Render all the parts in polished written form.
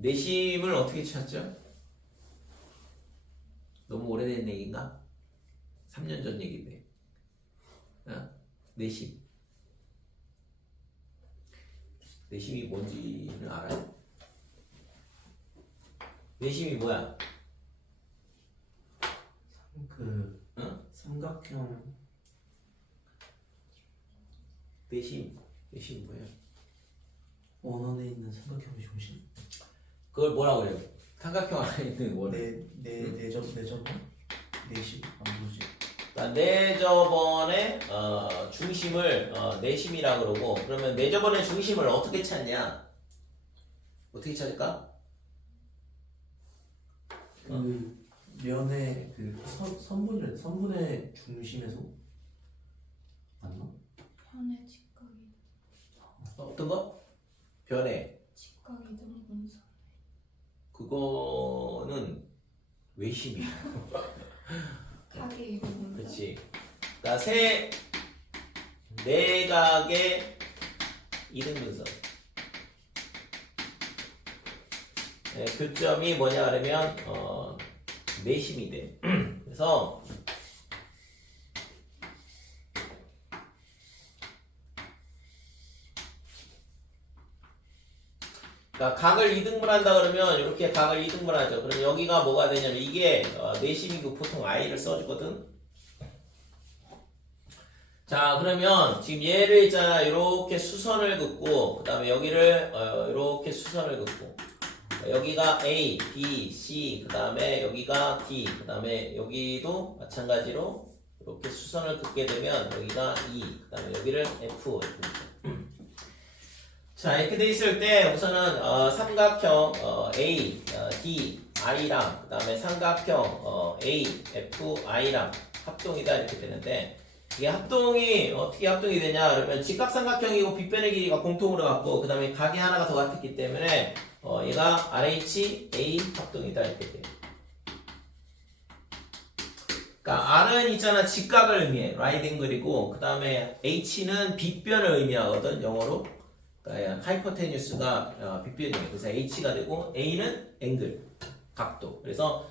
내심을 어떻게 찾죠? 너무 오래된 얘기인가? 3년 전 얘기인데. 내심. 내심이 뭔지는 알아요? 내심이 뭐야? 삼각형 내심 뭐예요? 원원에 있는 삼각형의 중심. 그걸 뭐라고 해요? 삼각형 안에 있는 원. 내접원 내심 안 보지. 그러니까 내저번의 중심을 내심이라 그러고, 그러면 내저번의 중심을 어떻게 찾냐? 어떻게 찾을까? 면의 선분의 중심에서 맞나? 편의 직각이 어떤 거? 변해. 직각이든 분선. 그거는 외심이야. 각의 이름은 그렇지. 그러니까 세 내각의 이등분선. 네, 교점이 뭐냐 그러면 내심이 돼. 그래서 그러니까 각을 이등분한다 그러면 이렇게 각을 이등분하죠. 그럼 여기가 뭐가 되냐면 이게 내심이고 보통 i를 써주거든. 자, 그러면 지금 얘를 있잖아 이렇게 수선을 긋고, 그 다음에 여기를 이렇게 수선을 긋고, 여기가 A, B, C, 그 다음에 여기가 D, 그 다음에 여기도 마찬가지로 이렇게 수선을 긋게 되면 여기가 E, 그 다음에 여기를 F 이렇게. 자, 이렇게 돼 있을 때 우선은 삼각형 A, D, I랑 그 다음에 삼각형 A, F, I랑 합동이다 이렇게 되는데, 이게 합동이 어떻게 합동이 되냐 그러면 직각삼각형이고 빗변의 길이가 공통으로 같고 그 다음에 각이 하나가 더 같았기 때문에 얘가 RH, A 합동이다 이렇게 돼. 그러니까 R은 있잖아 직각을 의미해 right angle이고, 그 다음에 H는 빗변을 의미하거든 영어로. 그러니까 하이포테뉴스가 빗변이에요. 그래서 H가 되고 A는 앵글 각도. 그래서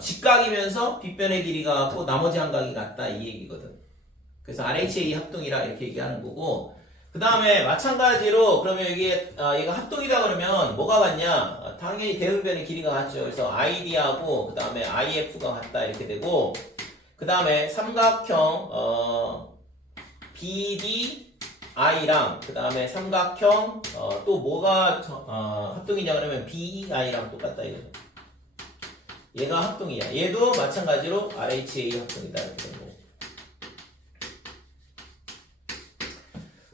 직각이면서 빗변의 길이가 같고 나머지 한 각이 같다 이 얘기거든. 그래서 RHA 합동이라 이렇게 얘기하는 거고, 그 다음에 마찬가지로 그러면 이게 얘가 합동이다 그러면 뭐가 같냐? 당연히 대응변의 길이가 같죠. 그래서 ID하고 그 다음에 IF가 같다 이렇게 되고, 그 다음에 삼각형 BDI랑 그 다음에 삼각형 또 뭐가 합동이냐 그러면 BEI랑 똑같다 이거죠. 얘가 합동이야. 얘도 마찬가지로 RHA 합동이다 이렇게 되고.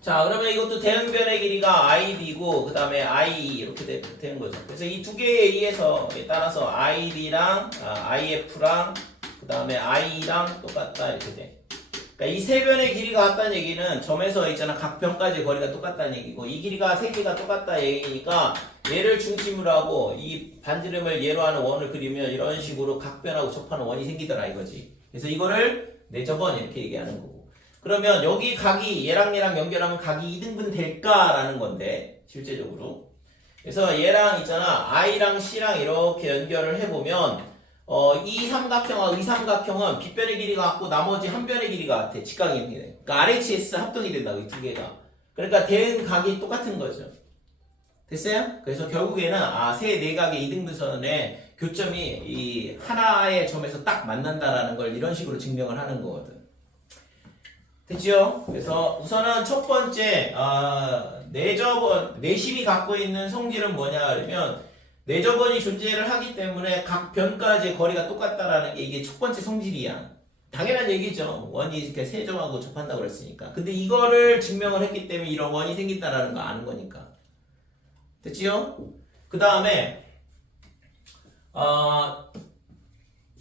자, 그러면 이것도 대응변의 길이가 ID고 그 다음에 IE 이렇게 되는 거죠. 그래서 이 두 개에 의해서 따라서 ID랑 IF랑 그 다음에 IE랑 똑같다 이렇게 돼. 그러니까 이 세 변의 길이가 같다는 얘기는 점에서 있잖아 각 변까지 거리가 똑같다는 얘기고, 이 길이가 세 개가 똑같다 얘기니까 얘를 중심으로 하고 이 반지름을 예로 하는 원을 그리면 이런 식으로 각 변하고 접하는 원이 생기더라 이거지. 그래서 이거를 내접원 이렇게 얘기하는 거고. 그러면 여기 각이 얘랑 연결하면 각이 2등분 될까라는 건데 실제적으로. 그래서 얘랑 있잖아 I랑 C랑 이렇게 연결을 해보면 이 삼각형하고 이 삼각형은 빗변의 길이가 같고 나머지 한 변의 길이가 같아. 직각이 돼. 그러니까 RHS 합동이 된다고 이 두 개가. 그러니까 대응 각이 똑같은 거죠. 됐어요? 그래서 결국에는 세 내각의 2등분선의 교점이 이 하나의 점에서 딱 만난다라는 걸 이런 식으로 증명을 하는 거거든. 됐죠? 그래서 우선은 첫 번째 내심이 갖고 있는 성질은 뭐냐 그러면 내접원이 존재를 하기 때문에 각 변까지의 거리가 똑같다라는 게 이게 첫 번째 성질이야. 당연한 얘기죠. 원이 이렇게 세 점하고 접한다고 그랬으니까. 근데 이거를 증명을 했기 때문에 이런 원이 생긴다라는 거 아는 거니까. 됐지요? 그 다음에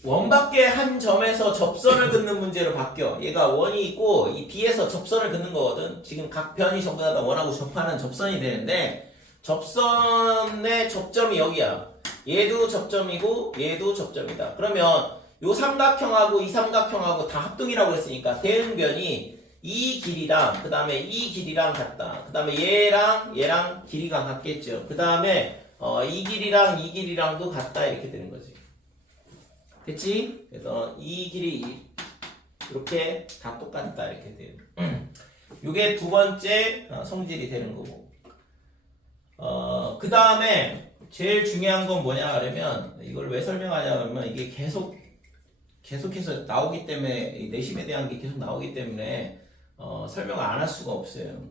원밖에 한 점에서 접선을 긋는 문제로 바뀌어. 얘가 원이 있고 이 B에서 접선을 긋는 거거든. 지금 각 변이 전부 다 원하고 접하는 접선이 되는데, 접선의 접점이 여기야. 얘도 접점이고 얘도 접점이다. 그러면 요 삼각형하고 이 삼각형하고 다 합동이라고 했으니까 대응변이 이 길이랑 그 다음에 이 길이랑 같다. 그 다음에 얘랑 길이가 같겠죠. 그 다음에 이 길이랑 이 길이랑도 같다 이렇게 되는 거지. 됐지? 그래서 이 길이 이렇게 다 똑같다 이렇게 돼요. 이게 두 번째 성질이 되는 거고. 그 다음에 제일 중요한 건 뭐냐 그러면 이걸 왜 설명하냐 그러면 이게 계속해서 나오기 때문에 이 내심에 대한 게 계속 나오기 때문에 설명을 안 할 수가 없어요.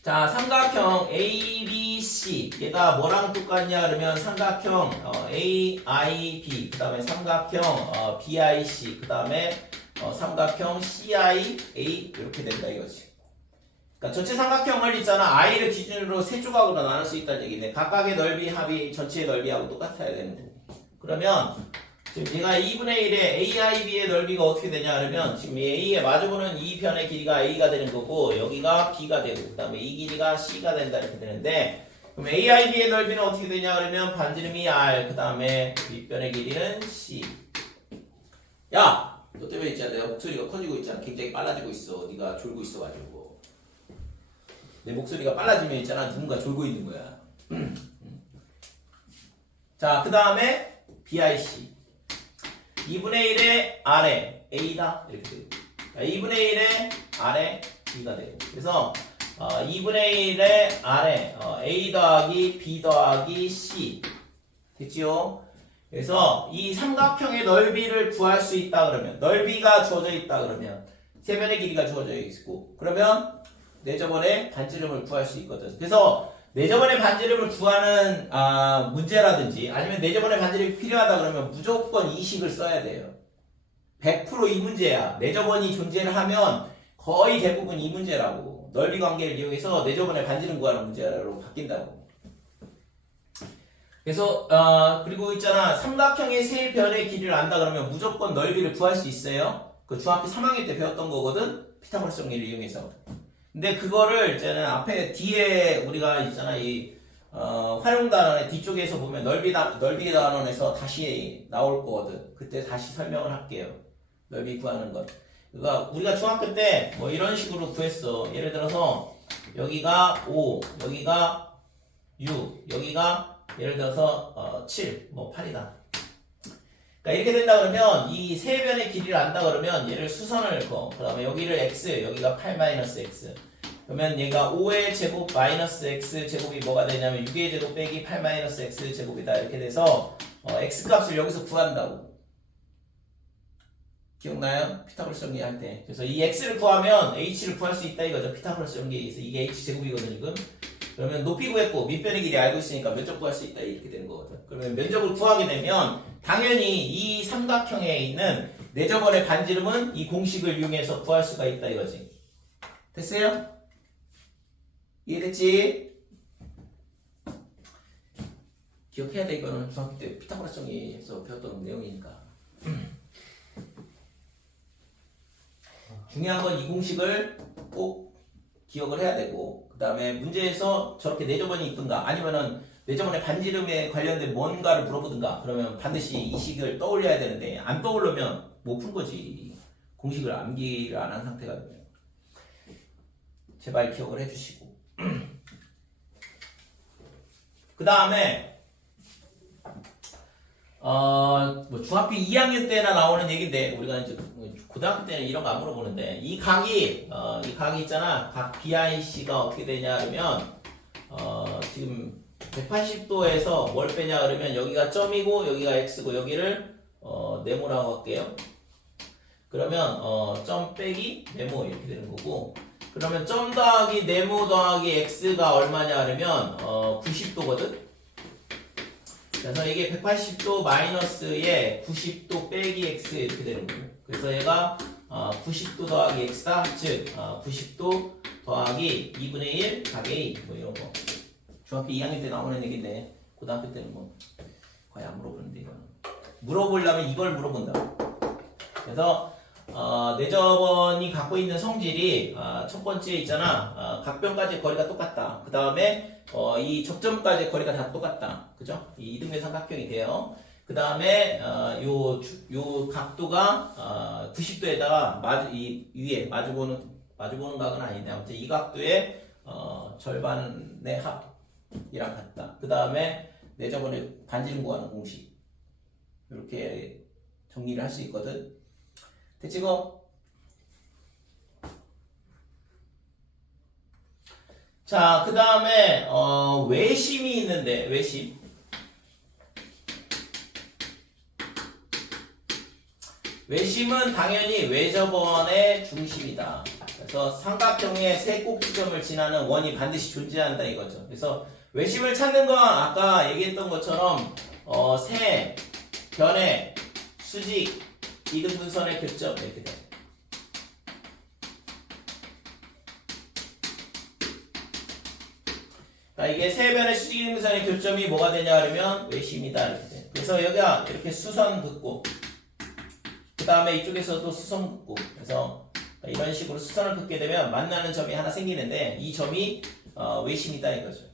자, 삼각형 ABC 얘가 뭐랑 똑같냐 그러면 삼각형 AIB 그 다음에 삼각형 BIC 그 다음에 삼각형 CIA 이렇게 된다 이거지. 그러니까 전체 삼각형을 있잖아 I를 기준으로 세 조각으로 나눌 수 있다는 얘기네. 각각의 넓이 합이 전체의 넓이하고 똑같아야 되는 거고. 그러면 지금 얘가 2분의 1의 AIB의 넓이가 어떻게 되냐 그러면 지금 A에 마주보는 이 편의 길이가 A가 되는 거고 여기가 B가 되고 그 다음에 이 길이가 C가 된다 이렇게 되는데 그럼 AIB의 넓이는 어떻게 되냐 그러면 반지름이 R 그 다음에 윗변의 길이는 C. 야! 너 때문에 있잖아 내가 목소리가 커지고 있잖아. 굉장히 빨라지고 있어. 네가 졸고 있어가지고 내 목소리가 빨라지면 있잖아 누군가 졸고 있는 거야. 자, 그 다음에 BIC 2분의 1의 R에 A다 이렇게 되고 2분의 1의 R에 B가 되고 그래서 2분의 1의 R에 A 더하기 B 더하기 C 됐지요? 그래서 이 삼각형의 넓이를 구할 수 있다 그러면 넓이가 주어져 있다 그러면 세 변의 길이가 주어져 있고 그러면 내저번의 반지름을 구할 수 있거든. 그래서 내저번의 반지름을 구하는 문제라든지 아니면 내저번의 반지름이 필요하다 그러면 무조건 이 식을 써야 돼요. 100% 이 문제야. 내저번이 존재를 하면 거의 대부분 이 문제라고. 넓이 관계를 이용해서 내저번의 반지름 구하는 문제로 바뀐다고. 그래서 그리고 있잖아 삼각형의 세 변의 길이를 안다 그러면 무조건 넓이를 구할 수 있어요. 그 중학교 3학년 때 배웠던 거거든. 피타고라스 정리를 이용해서. 근데 그거를 이제는 앞에 뒤에 우리가 있잖아 이 활용 단원의 뒤쪽에서 보면 넓이 단원에서 다시 나올 거거든. 그때 다시 설명을 할게요. 넓이 구하는 것. 그러니까 우리가 중학교 때 뭐 이런 식으로 구했어. 예를 들어서 여기가 5, 여기가 6, 여기가 예를 들어서 7, 뭐 8이다. 그러니까 이렇게 된다 그러면 이 세 변의 길이를 안다 그러면 얘를 수선을 그 다음에 여기를 x 여기가 8-x 그러면 얘가 5의 제곱 마이너스 x 제곱이 뭐가 되냐면 6의 제곱 빼기 8-x 제곱이다 이렇게 돼서 x 값을 여기서 구한다고. 기억나요? 피타고라스 정리할 때. 그래서 이 x를 구하면 h를 구할 수 있다 이거죠. 피타고라스 정리에서 이게 h 제곱이거든 지금. 그러면 높이 구했고 밑변의 길이 알고 있으니까 면적 구할 수 있다 이렇게 되는 거거든. 그러면 면적을 구하게 되면 당연히 이 삼각형에 있는 내저번의 반지름은 이 공식을 이용해서 구할 수가 있다 이거지. 됐어요? 이해됐지? 기억해야 돼. 이거는 중학교 때 피타고라스 정리에서 배웠던 내용이니까. 중요한 건 이 공식을 꼭 기억을 해야 되고 그 다음에 문제에서 저렇게 내저번이 있든가 아니면은 내저번의 반지름에 관련된 뭔가를 물어보든가 그러면 반드시 이 식을 떠올려야 되는데 안 떠오르면 못 푼 거지. 공식을 암기를 안 한 상태가 되면 제발 기억을 해주시고 그 다음에 뭐 중학교 2학년 때나 나오는 얘기인데 우리가 이제 고등학교 때는 이런 거 안 물어보는데 이 각이 있잖아. 각 BIC가 어떻게 되냐 그러면 지금 180도에서 뭘 빼냐 그러면 여기가 점이고 여기가 x고 여기를 네모라고 할게요. 그러면 점 빼기 네모 이렇게 되는 거고 그러면 점 더하기 네모 더하기 x가 얼마냐 그러면 90도거든. 그래서 이게 180도 마이너스에 90도 빼기 x 이렇게 되는 거예요. 그래서 얘가 90도 더하기 x다. 즉 90도 더하기 2분의 1 각의 a 뭐 이런 거. 중학교 2학년 때 나오는 얘기인데 고등학교 때는 뭐 거의 안 물어보는데 이거는. 물어보려면 이걸 물어본다. 그래서 내저번이 갖고 있는 성질이 첫 번째 있잖아. 각변까지 거리가 똑같다. 그 다음에 이 접점까지 거리가 다 똑같다. 그죠? 이 이등변 삼각형이 돼요. 그 다음에 요 각도가 90도에다가 이 위에 마주보는 각은 아닌데 아무튼 이 각도의 절반의 합이랑 같다. 그 그 다음에 내 저번에 반지름 구하는 공식 이렇게 정리를 할 수 있거든. 됐지 이거? 자, 그 다음에 외심이 있는데 외심. 외심은 당연히 외접원의 중심이다. 그래서 삼각형의 세 꼭지점을 지나는 원이 반드시 존재한다 이거죠. 그래서 외심을 찾는 건 아까 얘기했던 것처럼 세, 변의, 수직, 이등분선의 교점 이렇게 돼. 그러니까 이게 세 변의 수직 이등분선의 교점이 뭐가 되냐 그러면 외심이다 이렇게 돼. 그래서 여기가 이렇게 수선 긋고 그 다음에 이쪽에서도 수선 긋고 그래서 이런 식으로 수선을 긋게 되면 만나는 점이 하나 생기는데 이 점이 외심이다 이거죠.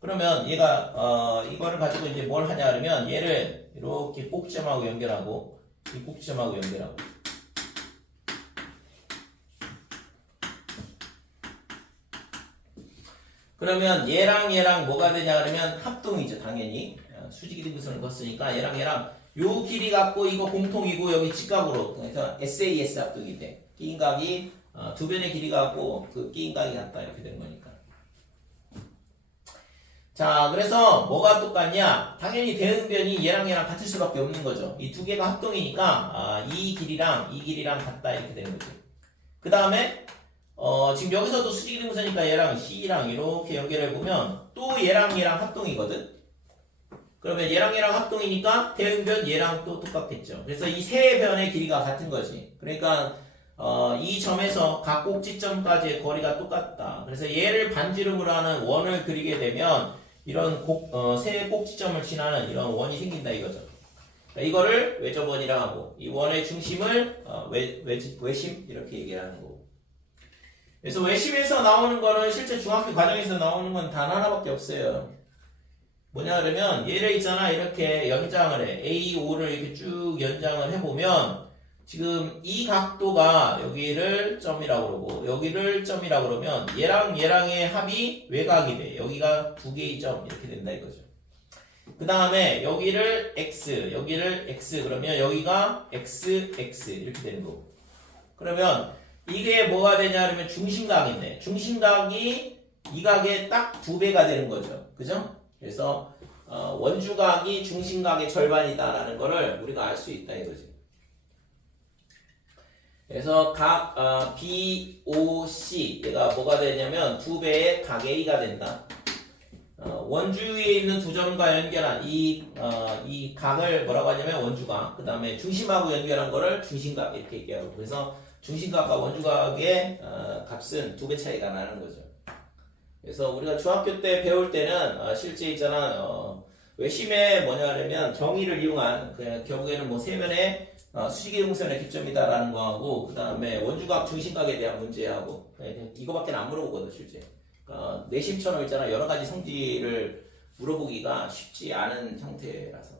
그러면 얘가 이거를 가지고 이제 뭘 하냐 그러면 얘를 이렇게 꼭지점하고 연결하고 이 꼭지점하고 연결하고 그러면 얘랑 뭐가 되냐 그러면 합동이죠. 당연히 수직이등분선을 걷으니까 얘랑 요 길이 갖고 이거 공통이고 여기 직각으로 그래서 SAS 합동이 돼. 끼인 각이 두 변의 길이 갖고 그 끼인 각이 같다 이렇게 되는 거니까. 자, 그래서 뭐가 똑같냐? 당연히 대응변이 얘랑 같을 수밖에 없는 거죠. 이 두 개가 합동이니까 이 길이랑 같다 이렇게 되는 거죠. 그 다음에 지금 여기서도 수직이등분선이니까 얘랑 C랑 이렇게 연결해 보면 또 얘랑 합동이거든. 그러면 얘랑 합동이니까 대응변 얘랑 또 똑같겠죠. 그래서 이 세 변의 길이가 같은 거지. 그러니까 이 점에서 각 꼭지점까지의 거리가 똑같다. 그래서 얘를 반지름으로 하는 원을 그리게 되면 이런 세 꼭지점을 지나는 이런 원이 생긴다 이거죠. 그러니까 이거를 외접원이라고 하고 이 원의 중심을 외심 이렇게 얘기하는 거고. 그래서 외심에서 나오는 거는 실제 중학교 과정에서 나오는 건 단 하나밖에 없어요. 뭐냐 그러면 얘를 있잖아 이렇게 연장을 해. A5를 이렇게 쭉 연장을 해보면 지금 이 각도가 여기를 점이라고 그러고 여기를 점이라고 그러면 얘랑의 합이 외곽이 돼. 여기가 두 개의 점 이렇게 된다 이거죠. 그 다음에 여기를 X 여기를 X 그러면 여기가 X 이렇게 되는 거고. 그러면 이게 뭐가 되냐 그러면 중심각인데 중심각이 이 각의 딱 두 배가 되는 거죠. 그죠? 그래서 원주각이 중심각의 절반이다라는 거를 우리가 알 수 있다 이거지. 그래서 각 BOC 얘가 뭐가 되냐면 두 배의 각 A가 된다. 원주 위에 있는 두 점과 연결한 이 각을 뭐라고 하냐면 원주각. 그 다음에 중심하고 연결한 거를 중심각 이렇게 얘기하고. 그래서 중심각과 원주각의 값은 두 배 차이가 나는 거죠. 그래서 우리가 중학교 때 배울 때는 실제 있잖아 외심에 뭐냐면 정의를 이용한 결국에는 뭐 세면의 수직이등분선의 교점이다라는 거하고 그 다음에 원주각 중심각에 대한 문제하고 이거밖에 안 물어보거든 실제. 내심처럼 있잖아 여러 가지 성질을 물어보기가 쉽지 않은 형태라서.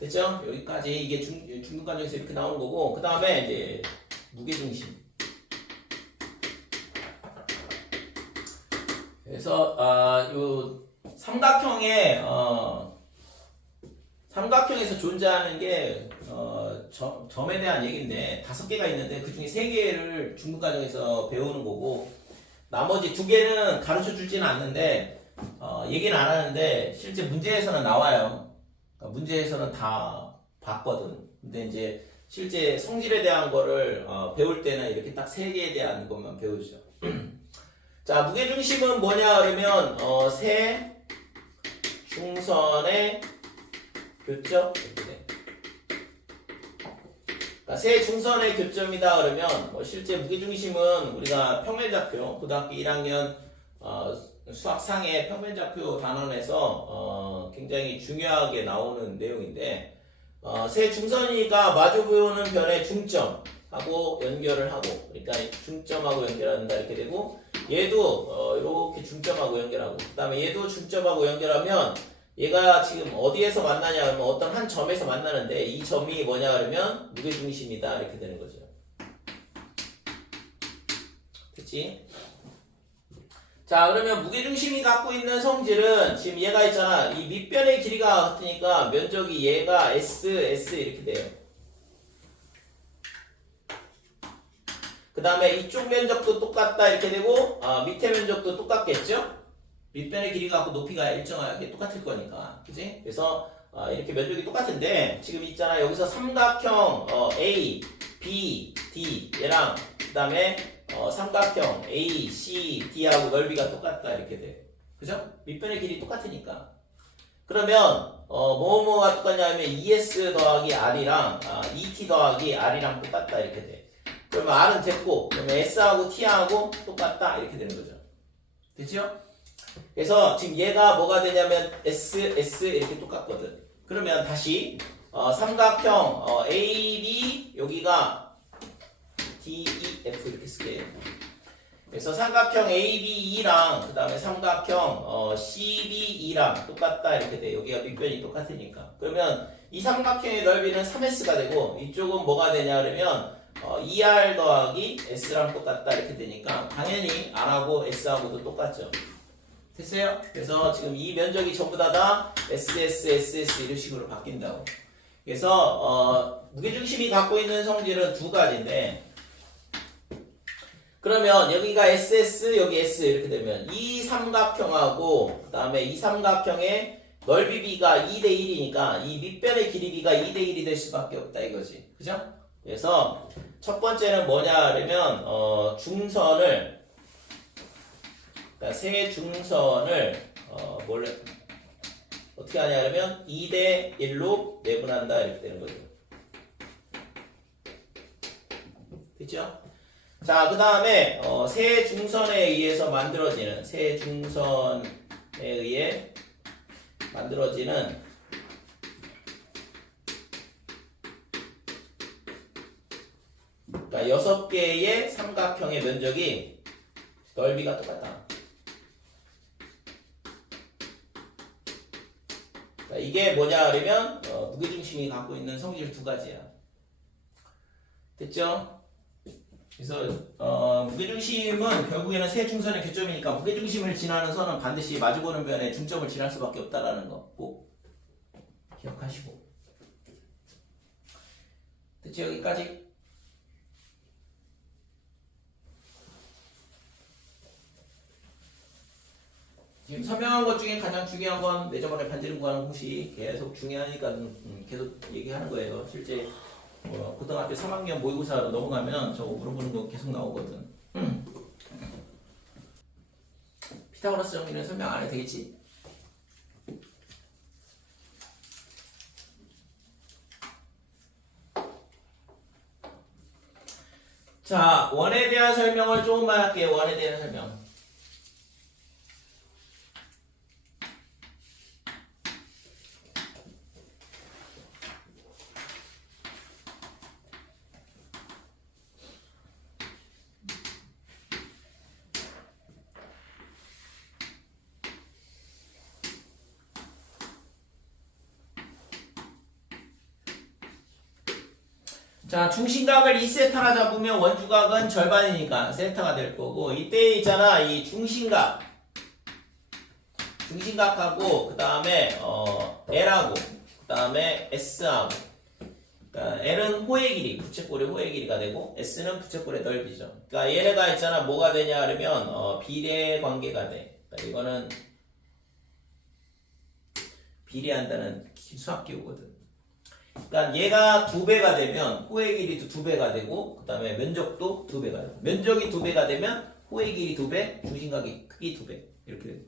됐죠? 여기까지 이게 중급 과정에서 이렇게 나오는 거고 그 다음에 이제 무게중심. 그래서 요 삼각형에서 존재하는 게 점에 대한 얘기인데 5개가 있는데 그 중에 3개를 중급 과정에서 배우는 거고 나머지 2개는 가르쳐 주지는 않는데 얘기는 안 하는데 실제 문제에서는 나와요. 그러니까 문제에서는 다 봤거든. 근데 이제 실제 성질에 대한 거를 배울 때는 이렇게 딱 3개에 대한 것만 배우죠. 자, 무게중심은 뭐냐 그러면 세 중선의 교점 이렇게 돼. 그러니까 세 중선의 교점이다 그러면 실제 무게중심은 우리가 평면좌표 고등학교 1학년 수학상의 평면좌표 단원에서 굉장히 중요하게 나오는 내용인데 세 중선이니까 마주보는 변의 중점하고 연결을 하고 그러니까 중점하고 연결한다 이렇게 되고 얘도 이렇게 중점하고 연결하고 그 다음에 얘도 중점하고 연결하면 얘가 지금 어디에서 만나냐 그러면 어떤 한 점에서 만나는데 이 점이 뭐냐 그러면 무게중심이다 이렇게 되는 거죠. 됐지? 자, 그러면 무게중심이 갖고 있는 성질은 지금 얘가 있잖아. 이 밑변의 길이가 같으니까 면적이 얘가 S 이렇게 돼요. 그 다음에 이쪽 면적도 똑같다 이렇게 되고 밑에 면적도 똑같겠죠? 밑변의 길이가 갖고 높이가 일정하게 똑같을 거니까. 그지? 그래서 이렇게 면적이 똑같은데 지금 있잖아. 여기서 삼각형 A, B, D 얘랑 그 다음에 삼각형 A, C, D하고 넓이가 똑같다 이렇게 돼. 그죠? 밑변의 길이 똑같으니까. 그러면 뭐가 똑같냐면 ES 더하기 R이랑 ET 더하기 R이랑 똑같다 이렇게 돼. 그러면 R은 됐고 그러면 S하고 T하고 똑같다 이렇게 되는 거죠. 됐죠? 그래서 지금 얘가 뭐가 되냐면 S 이렇게 똑같거든. 그러면 다시 삼각형 AB 여기가 DEF 이렇게 쓸게요. 그래서 삼각형 ABE랑 그 다음에 삼각형 CBE랑 똑같다 이렇게 돼. 여기가 밑변이 똑같으니까. 그러면 이 삼각형의 넓이는 3S가 되고 이쪽은 뭐가 되냐 그러면 2R 더하기 S랑 똑같다 이렇게 되니까 당연히 R하고 S하고도 똑같죠. 됐어요? 그래서 지금 이 면적이 전부 다 SS 이런 식으로 바뀐다고. 그래서 무게중심이 갖고 있는 성질은 두 가지인데 그러면 여기가 SS 여기 S 이렇게 되면 이 삼각형하고 그 다음에 이 삼각형의 넓이 B가 2대 1이니까 이 밑변의 길이 B가 2대 1이 될 수밖에 없다 이거지. 그죠? 그래서 첫 번째는 뭐냐 그러면 중선을 그러니까 세 중선을 어떻게 하냐 그러면 2대 1로 내분한다 이렇게 되는 거죠. 됐죠? 자, 그 다음에 세 중선에 의해서 만들어지는 세 중선에 의해 만들어지는 그러니까 6개의 삼각형의 면적이 넓이가 똑같다. 이게 뭐냐 그러면 무게중심이 갖고 있는 성질 두 가지야. 됐죠? 그래서 무게중심은 결국에는 세 중선의 교점이니까 무게중심을 지나는 선은 반드시 마주보는 변에 중점을 지날 수밖에 없다라는 거 꼭 기억하시고. 됐죠? 여기까지? 지금 설명한 것 중에 가장 중요한 건 내저번에 반지름 구하는 공식 계속 중요하니까 계속 얘기하는 거예요. 실제 고등학교 3학년 모의고사로 넘어가면 저거 물어보는 거 계속 나오거든. 피타고라스 정리는 설명 안 해도 되겠지? 자, 원에 대한 설명을 조금만 할게요. 원에 대한 설명. 자, 중심각을 2세타나 잡으면 원주각은 절반이니까 세타가 될 거고 이때 있잖아 이 중심각하고 그 다음에 L하고 그 다음에 S하고 그러니까 L은 호의 길이 부채꼴의 호의 길이가 되고 S는 부채꼴의 넓이죠. 그러니까 얘네가 있잖아 뭐가 되냐 그러면 비례 관계가 돼. 그러니까 이거는 비례한다는 수학 기호거든. 그러니까 얘가 2배가 되면 호의 길이도 2배가 되고 그 다음에 면적도 2배가 되고 면적이 2배가 되면 호의 길이 2배, 중심각의 크기 2배 이렇게 돼요.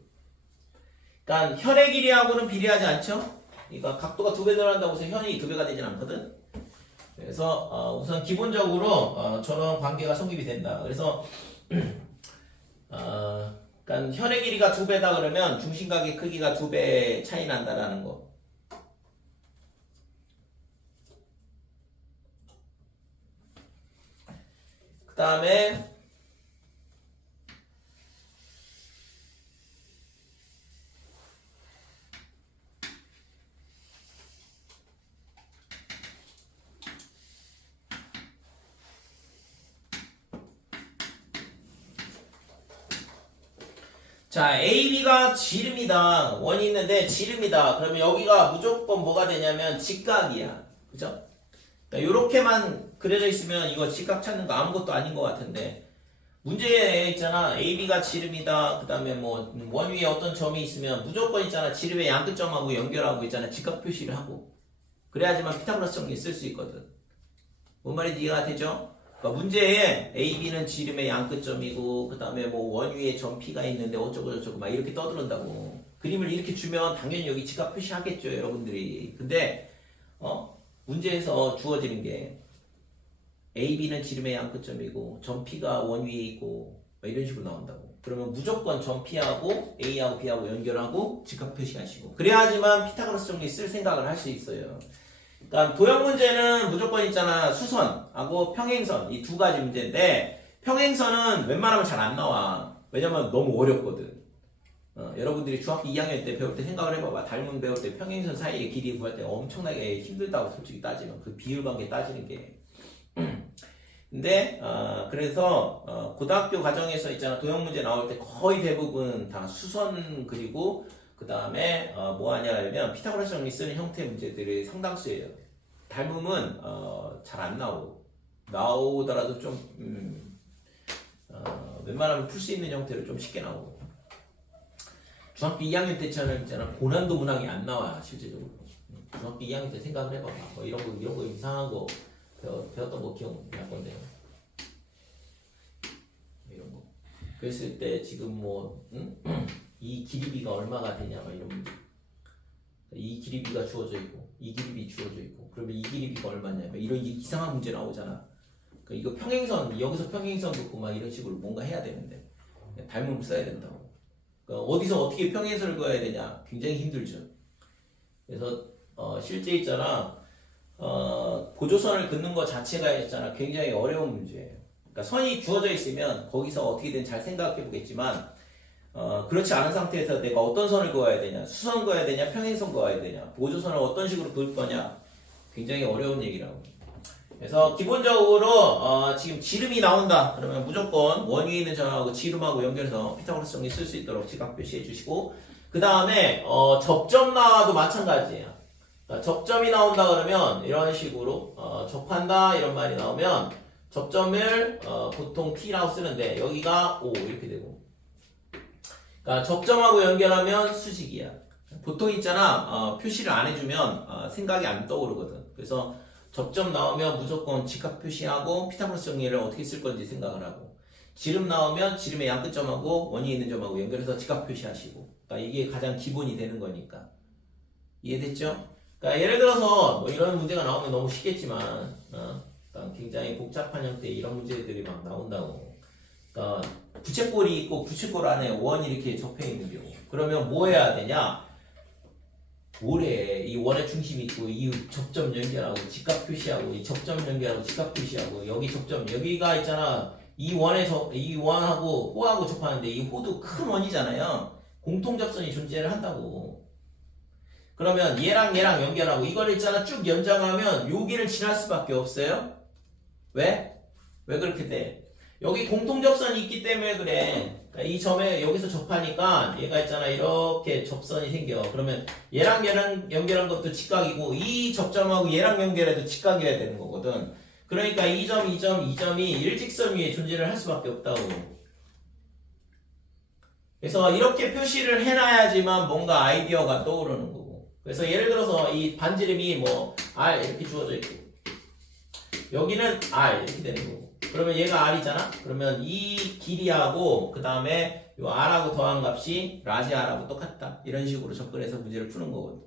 그러니까 현의 길이하고는 비례하지 않죠? 그러니까 각도가 2배 늘어난다고 해서 현이 2배가 되진 않거든. 그래서 우선 기본적으로 저런 관계가 성립이 된다. 그래서 그러니까 현의 길이가 2배다 그러면 중심각의 크기가 2배 차이 난다라는 거. 그 다음에 자, AB가 지름이다. 원이 있는데 지름이다. 그러면 여기가 무조건 뭐가 되냐면 직각이야. 그죠? 그러니까 요렇게만 그려져 있으면 이거 직각 찾는 거 아무것도 아닌 것 같은데 문제에 있잖아. AB가 지름이다. 그 다음에 뭐 원 위에 어떤 점이 있으면 무조건 있잖아. 지름의 양끝점하고 연결하고 있잖아. 직각 표시를 하고. 그래야지만 피타고라스 정리 쓸 수 있거든. 뭔 말인지 이해가 되죠? 그러니까 문제에 AB는 지름의 양끝점이고 그 다음에 뭐 원 위에 점 P가 있는데 어쩌고 저쩌고 막 이렇게 떠드는다고. 그림을 이렇게 주면 당연히 여기 직각 표시하겠죠. 여러분들이. 근데 문제에서 주어지는 게 AB는 지름의 양끝점이고 점 P가 원 위에 있고 막 이런 식으로 나온다고. 그러면 무조건 점 P하고 A하고 B하고 연결하고 직각 표시하시고 그래야지만 피타고라스 정리 쓸 생각을 할 수 있어요. 그러니까 도형 문제는 무조건 있잖아. 수선하고 평행선 이 두 가지 문제인데 평행선은 웬만하면 잘 안 나와. 왜냐면 너무 어렵거든. 여러분들이 중학교 2학년 때 배울 때 생각을 해봐봐. 닮은 배울 때 평행선 사이의 길이 구할 때 엄청나게 힘들다고 솔직히 따지면 그 비율 관계 따지는 게. 근데 그래서 고등학교 과정에서 있잖아. 도형 문제 나올 때 거의 대부분 다 수선 그리고 그 다음에 뭐 하냐면 피타고라스 정리 쓰는 형태의 문제들이 상당수예요. 닮음은 잘 안 나오더라도 좀 웬만하면 풀 수 있는 형태로 좀 쉽게 나오고 중학교 2학년 때처럼 있잖아. 고난도 문항이 안 나와 실제적으로. 중학교 2학년 때 생각을 해봐봐. 뭐 이런 거 이상한 거 배웠던 거 기억날 건데요. 이런 거 그랬을 때 지금 뭐 이 길이비가 얼마가 되냐 막 이런 문제. 이 길이비가 주어져 있고 이 길이비 주어져 있고 그러면 이 길이비가 얼마냐 막 이런 이상한 문제 나오잖아. 그러니까 이거 평행선 여기서 평행선 긋고 막 이런 식으로 뭔가 해야 되는데 닮음을 써야 된다고. 그러니까 어디서 어떻게 평행선을 그어야 되냐 굉장히 힘들죠. 그래서 실제 있잖아. 보조선을 긋는 것 자체가 있잖아. 굉장히 어려운 문제예요. 그러니까 선이 주어져 있으면 거기서 어떻게든 잘 생각해 보겠지만 그렇지 않은 상태에서 내가 어떤 선을 그어야 되냐, 수선 그어야 되냐, 평행선 그어야 되냐, 보조선을 어떤 식으로 그을 거냐, 굉장히 어려운 얘기라고. 그래서 기본적으로 지금 지름이 나온다. 그러면 무조건 원 위에 있는 점하고 지름하고 연결해서 피타고라스 정리 쓸 수 있도록 직각 표시해 주시고 그 다음에 접점 나와도 마찬가지예요. 그러니까 접점이 나온다 그러면 이런 식으로 접한다 이런 말이 나오면 접점을 보통 P라고 쓰는데 여기가 O 이렇게 되고 그러니까 접점하고 연결하면 수직이야. 보통 있잖아. 표시를 안 해주면 생각이 안 떠오르거든. 그래서 접점 나오면 무조건 직각 표시하고 피타고라스 정리를 어떻게 쓸 건지 생각을 하고 지름 나오면 지름의 양끝점하고 원이 있는 점하고 연결해서 직각 표시하시고 그러니까 이게 가장 기본이 되는 거니까 이해됐죠? 그러니까 예를 들어서 뭐 이런 문제가 나오면 너무 쉽겠지만 그러니까 굉장히 복잡한 형태의 이런 문제들이 막 나온다고. 그러니까 부채꼴이 있고 부채꼴 안에 원이 이렇게 접해 있는 경우 그러면 뭐 해야 되냐? 이 원의 중심이 있고 이 접점 연결하고 직각 표시하고 이 접점 연결하고 직각 표시하고 여기 접점 여기가 있잖아. 이 원하고 호하고 접하는데 이 호도 큰 원이잖아요. 공통 접선이 존재를 한다고. 그러면 얘랑 연결하고 이걸 있잖아 쭉 연장하면 여기를 지날 수밖에 없어요. 왜? 왜 그렇게 돼? 여기 공통 접선이 있기 때문에 그래. 그러니까 이 점에 여기서 접하니까 얘가 있잖아 이렇게 접선이 생겨. 그러면 얘랑 연결한 것도 직각이고 이 접점하고 얘랑 연결해도 직각이어야 되는 거거든. 그러니까 이 점이 일직선 위에 존재를 할 수밖에 없다고. 그래서 이렇게 표시를 해놔야지만 뭔가 아이디어가 떠오르는 거고. 그래서 예를 들어서 이 반지름이 뭐 R 이렇게 주어져 있고 여기는 R 이렇게 되는 거고 그러면 얘가 R이잖아? 그러면 이 길이하고 그 다음에 요 R하고 더한 값이 라지 R하고 똑같다 이런 식으로 접근해서 문제를 푸는 거거든.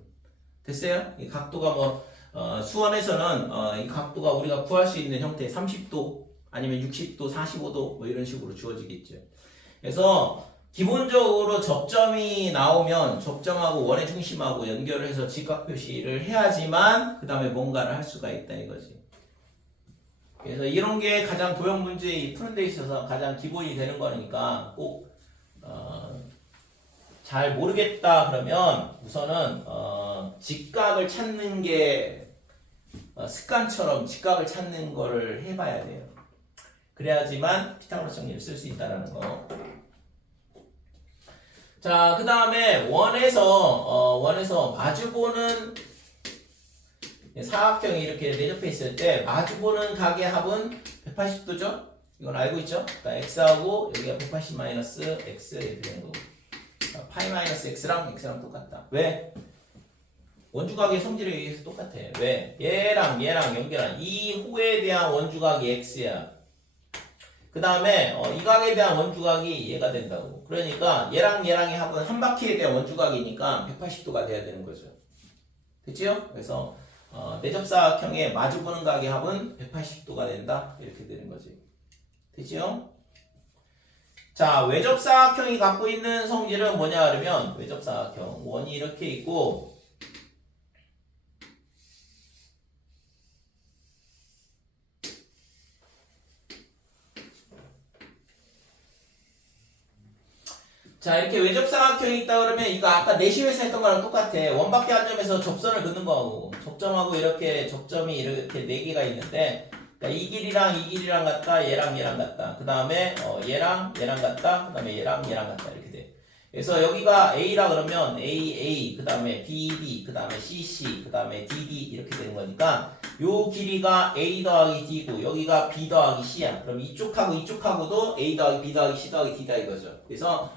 됐어요? 이 각도가 뭐 수원에서는 이 각도가 우리가 구할 수 있는 형태 30도 아니면 60도 45도 뭐 이런 식으로 주어지겠죠. 그래서 기본적으로 접점이 나오면 접점하고 원의 중심하고 연결을 해서 직각 표시를 해야지만 그 다음에 뭔가를 할 수가 있다 이거지. 그래서 이런 게 가장 도형 문제 푸는 데 있어서 가장 기본이 되는 거니까 꼭 잘 모르겠다 그러면 우선은 직각을 찾는 게 습관처럼 직각을 찾는 거를 해봐야 돼요. 그래야지만 피타고라스 정리를 쓸 수 있다는 거. 자, 그 다음에 원에서 마주보는 사각형이 이렇게 내접해 있을 때 마주보는 각의 합은 180도죠? 이건 알고 있죠? 그러니까 x하고 여기가 180 마이너스 x 이렇게 되는 거고. 그러니까 파이 마이너스 x랑 똑같다. 왜? 원주각의 성질에 의해서 똑같아. 왜? 얘랑 연결한 이 호에 대한 원주각이 x야. 그 다음에 이 각에 대한 원주각이 얘가 된다고. 그러니까 얘랑의 합은 한 바퀴에 대한 원주각이니까 180도가 돼야 되는 거죠. 됐죠? 그래서 내접사각형의 마주보는 각의 합은 180도가 된다. 이렇게 되는 거지. 됐죠? 자, 외접사각형이 갖고 있는 성질은 뭐냐 그러면 외접사각형 원이 이렇게 있고 자, 이렇게 외접사각형이 있다 그러면 이거 아까 내시에서 했던 거랑 똑같아. 원밖에 한 점에서 접선을 긋는 거하고 접점하고 이렇게 접점이 이렇게 4개가 있는데 그러니까 이 길이랑 같다. 얘랑 같다. 그 다음에 얘랑 같다. 그 다음에 얘랑 같다. 이렇게 돼. 그래서 여기가 A라 그러면 A, 그 다음에 B, 그 다음에 C, 그 다음에 D 이렇게 되는 거니까 요 길이가 A 더하기 D고 여기가 B 더하기 C야. 그럼 이쪽하고도 A 더하기 B 더하기 C 더하기 D다 이거죠. 그래서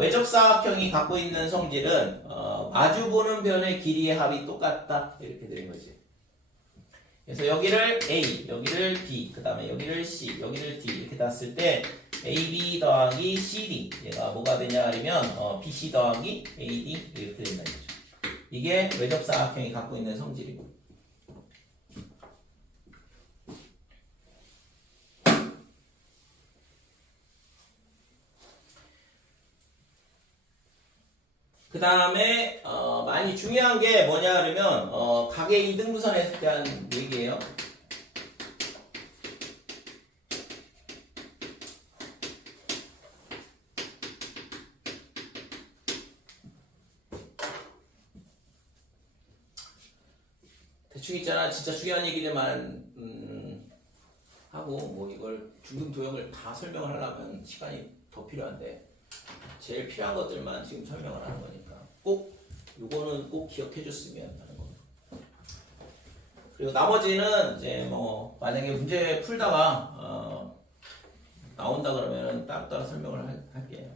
외접사각형이 갖고 있는 성질은 마주보는 변의 길이의 합이 똑같다 이렇게 되는 거지. 그래서 여기를 A, 여기를 B, 그 다음에 여기를 C, 여기를 D 이렇게 놨을 때 AB 더하기 CD 얘가 뭐가 되냐 하면 BC 더하기 AD 이렇게 된다는 거죠. 이게 외접사각형이 갖고 있는 성질이고. 그 다음에 많이 중요한 게 뭐냐 그러면 각의 이등분선에 대한 얘기예요. 대충 있잖아. 진짜 중요한 얘기들만 하고 뭐 이걸 중등도형을 다 설명을 하려면 시간이 더 필요한데 제일 필요한 것들만 지금 설명을 하는 거니까 꼭 요거는 꼭 기억해 줬으면 하는 거. 그리고 나머지는 이제 뭐 만약에 문제 풀다가 나온다 그러면은 따로따로 설명을 할게요.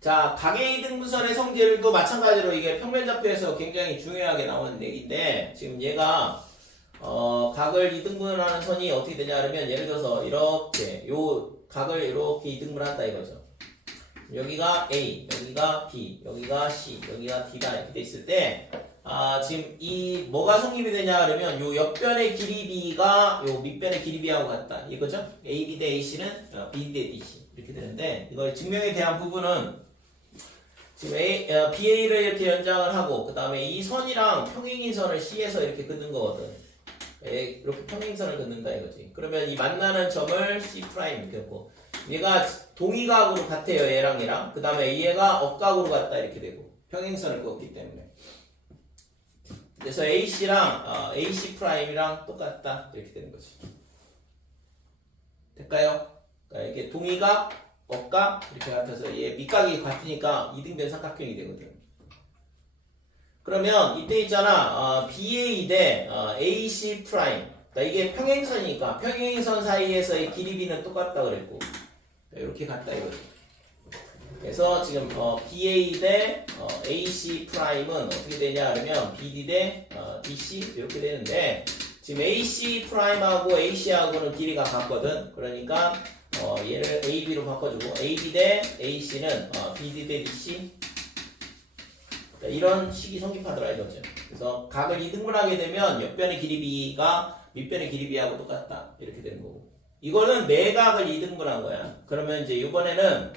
자, 각의 이등분선의 성질도 마찬가지로 이게 평면좌표에서 굉장히 중요하게 나오는 얘기인데 지금 얘가 각을 이등분하는 선이 어떻게 되냐 하면 예를 들어서 이렇게 요 각을 이렇게 이등분한다 이거죠. 여기가 A, 여기가 B, 여기가 C, 여기가 D다 이렇게 돼 있을 때 지금 이 뭐가 성립이 되냐 그러면 요 옆변의 길이 B가 요 밑변의 길이 B하고 같다 이거죠. AB 대 AC는 B 대 DC 이렇게 되는데 이걸 증명에 대한 부분은 지금 BA를 이렇게 연장을 하고 그 다음에 이 선이랑 평행인 선을 C에서 이렇게 긋는 거거든. 이렇게 평행선을 긋는다 이거지. 그러면 이 만나는 점을 C' 이렇게 했고 얘가 동의각으로 같아요. 얘랑 그 다음에 얘가 억각으로 같다 이렇게 되고 평행선을 그었기 때문에 그래서 AC랑 AC'이랑 똑같다 이렇게 되는 거지. 될까요? 그러니까 이게 동의각, 억각 이렇게 같아서 얘 밑각이 같으니까 이등변 삼각형이 되거든. 그러면 이때 있잖아 BA 대 AC'. 그러니까 이게 평행선이니까 평행선 사이에서의 길이 B는 똑같다 그랬고 이렇게 같다 이거지. 그래서 지금 BA 대 AC'은 어떻게 되냐 하면 BD 대 DC 이렇게 되는데 지금 AC'하고 AC하고는 길이가 같거든. 그러니까 얘를 AB로 바꿔주고 AB 대 AC는 BD 대 DC 이런 식이 성립하더라 이거죠. 그래서 각을 이등분하게 되면 옆변의 길이 B가 밑변의 길이 B하고 똑같다 이렇게 되는 거고 이거는 내각을 이등분한 거야. 그러면 이제 이번에는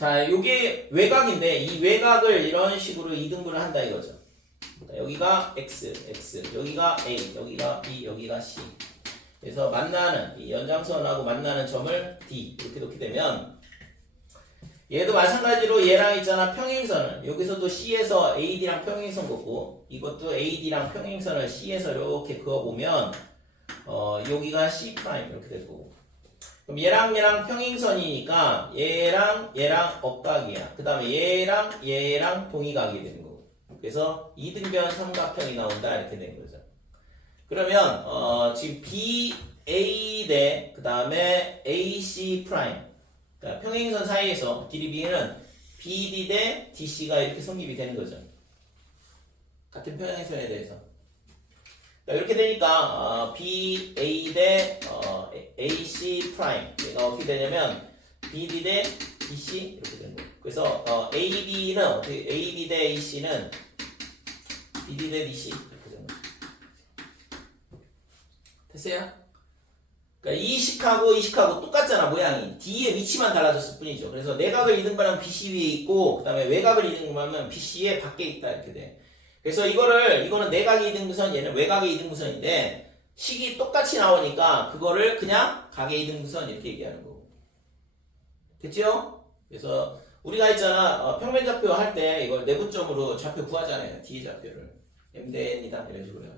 자 요게 외곽인데 이 외곽을 이런 식으로 이등분을 한다 이거죠. 여기가 X, 여기가 A, 여기가 B, 여기가 C. 그래서 만나는 이 연장선하고 만나는 점을 D 이렇게 놓게 되면 얘도 마찬가지로 얘랑 있잖아 평행선을 여기서도 C에서 AD랑 평행선 긋고 이것도 AD랑 평행선을 C에서 이렇게 그어보면 여기가 C 프라임 이렇게 될 거고. 그럼 얘랑 평행선이니까 얘랑 억각이야. 그 다음에 얘랑 동의각이 되는 거고. 그래서 이등변 삼각형이 나온다 이렇게 된 거죠. 그러면 지금 BA 대 그 다음에 AC 프라임. 그러니까 평행선 사이에서 길이 B는 BD 대 DC가 이렇게 성립이 되는 거죠. 같은 평행선에 대해서. 이렇게 되니까 BA 대 AC 프라임 얘가 어떻게 되냐면 BD 대 DC 이렇게 되는 거예요. 그래서 AB는 어떻게 AB 대 AC는 BD 대 DC 이렇게 되는 거예요. 됐어요? 그러니까 이 식하고 똑같잖아 모양이. D의 위치만 달라졌을 뿐이죠. 그래서 내각을 이등분하면 BC 위에 있고 그 다음에 외곽을 이등분하면 BC의 밖에 있다 이렇게 돼. 그래서 이거는 내각의 이등분선, 얘는 외곽의 이등분선인데 식이 똑같이 나오니까 그거를 그냥 각의 이등분선 이렇게 얘기하는 거고. 됐죠? 그래서 우리가 있잖아 평면좌표 할 때 이걸 내분점으로 좌표 구하잖아요. D의 좌표를. M 대 N이다 이런 식으로 해가지고.